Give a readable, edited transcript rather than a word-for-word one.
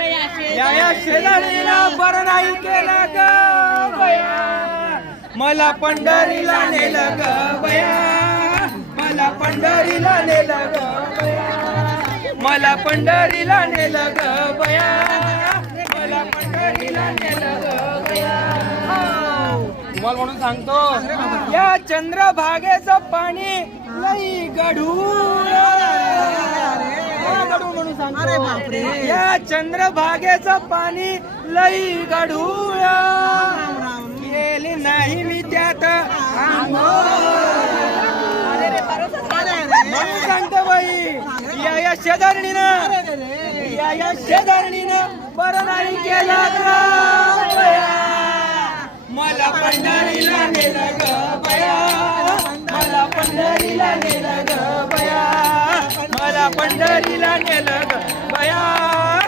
या शेजारीला बरं नाही केलं ग बया, मला पंढरीला नेलं ग बया, मला पंढरीला नेलं ग बया, मला पंढरीला नेलं ग बया, मला पंढरीला नेलं ग बया. तुम्हाला म्हणून सांगतो या चंद्रभागेचं पाणी लई गढूळ म्हणून सांगतो, या चंद्रभागेचं पाणी लई गढूळ, केली नाही मी त्यात म्हणून सांगतो बाई. या शेजारणीनं या शेजारणीनं बरं नाही केलं ग बया, मला पंढरीला नेलं ग बया, मला पंढरीला नेलं ग बया, मला पंढरीला नेलं ग बया.